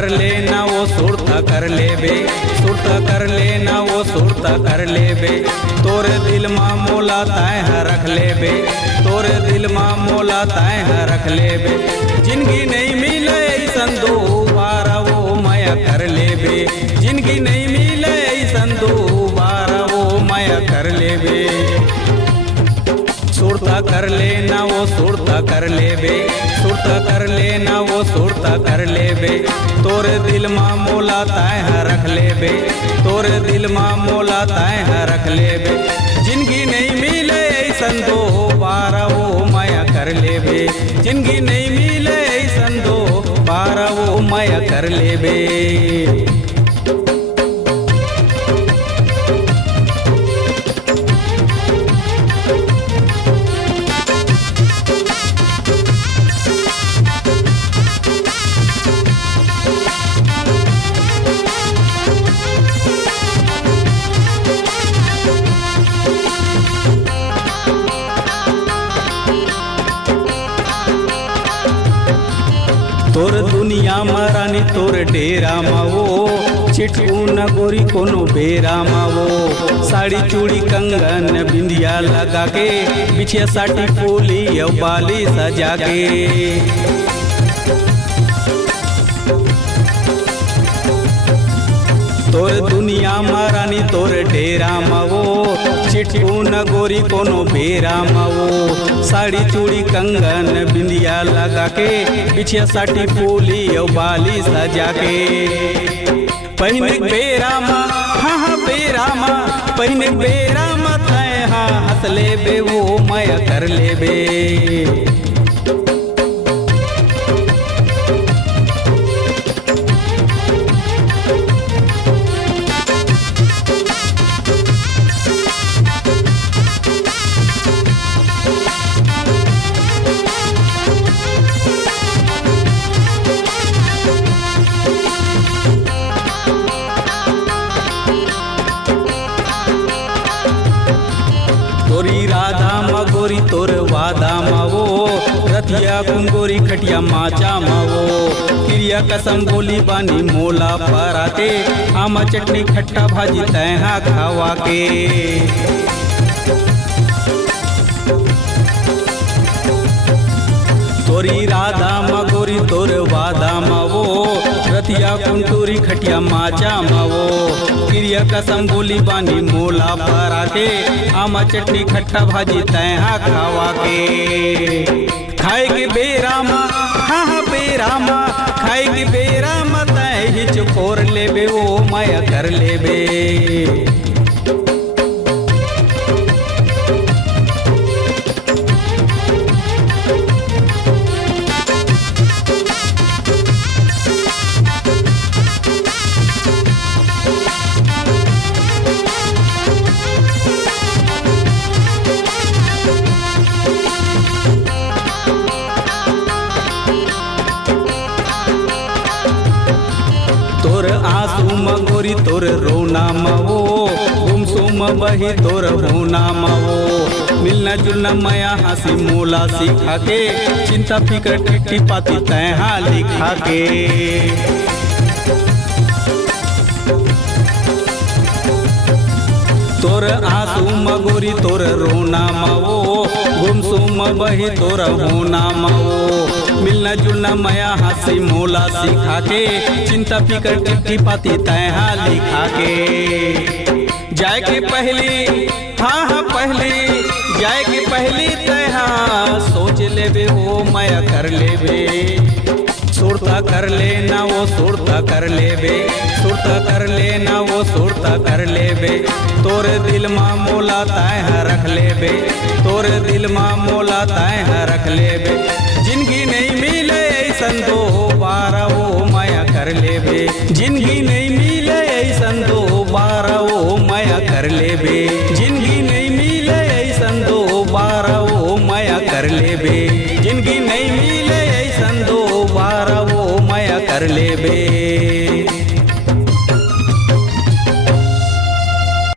कर लेना वो सुरता कर लेबे, सुरता कर लेना वो सुरता कर लेबे। तोरे दिल माँ मोला ताय रख लेबे, तोरे दिल माँ मोला ताय रख लेबे। जिंदगी नहीं मिले ऐसन दोबारा वो माया कर लेबे, जिंदगी नहीं मिले ऐसन दोबारा वो माया कर लेबे। सुरता कर लेना वो सुरता कर लेबे, सुरता कर लेना वो सुरता कर लेबे। तोरे दिल माँ मोला ताय रख लेबे, तोरे दिल माँ मोला ताय रख लेबे। जिंदगी नहीं मिले ऐसन दोबारा वो माया कर लेबे, जिंदगी नहीं मिले ऐसन दोबारा वो माया कर लेबे। तोर दुनिया मरानी तोर डेरा मावो, चिटकू न गोरी कोनो बेरा मावो। साड़ी चूड़ी कंगन बिंदिया लगा के, बिछिया साटी फूली बाली सजा के। तोर दुनिया महारानी तोर डेरा मावो, चिटकू न गोरी कोनो बेरा मावो। साड़ी चूड़ी कंगन बिंदिया लगा के, बिछिया साटी फूली बाली सजा के। पहने बेरा मा हाँ हाँ बेरा मा, पहने बेरा मा तय हाँ हंस लेबे वो माया कर लेबे। तोरी राधा मगोरी तोर वादा मावो, रतिया कुंगोरी खटिया माचा मावो। क्रिया कसम बोली बानी मोला पराते, आमा चटनी खट्टा भाजी तैहा खावा के। तोरी राधा मगोरी तोर वादा मावो, रतिया कुंटूरी खटिया माचा मावो। क्रिया कसम बोली बानी मोला पराते, आमा चटनी खट्टा भाजी तैहा खावा के। खाए के बेरा मा हाँ हाँ बेरा मा, खाए के बेरा मा तय हिच फोर लेबे वो माया कर लेबे। तोर आंसू मगोरी तोर रोना मावो, गुमसुम बही तोर होना मावो। मिलना जुलना माया हंसी मोला सिखा के, चिंता फिकर टिट्टी पाती तैहा लिखा के। तोर आंसू मगोरी तोर रोना मावो, गुमसुम बही तोर होना मावो। मिलना जुलना माया हंसी मोला सिखा के, चिंता फिकर टिट्टी पाती तैहा लिखा के। जाए के पहली हाँ हाँ पहली, जाए के पहली तैहा सोच लेबे वो माया कर लेबे। सुरता कर लेना वो सुरता कर लेबे, सुरता कर लेना वो सुरता कर लेबे। तोरे दिल माँ मोला ताय रख लेबे, तोरे दिल माँ मोला ताय रख लेबे। जिंदगी नहीं मिले ऐसन दोबारा वो माया कर लेबे, जिंदगी नहीं मिले ऐसन दोबारा वो माया कर लेबे। जिंदगी नहीं मिले ऐसन दोबारा वो माया कर लेबे, जिंदगी नहीं मिले ऐसन दोबारा वो माया कर लेबे।